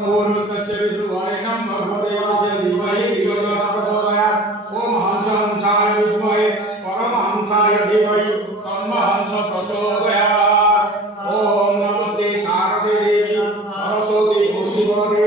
पूर्वतस्य विष्णुवारिणं भगवदेवस्य धीमहि धियो यो न प्रचोदयात्। ओम हंसाय विद्महे परमहंसाय धीमहि तन्नः हंसः प्रचोदयात्। ओम नमस्ते शारदे देवी सरस्वती मूर्तिभद्रे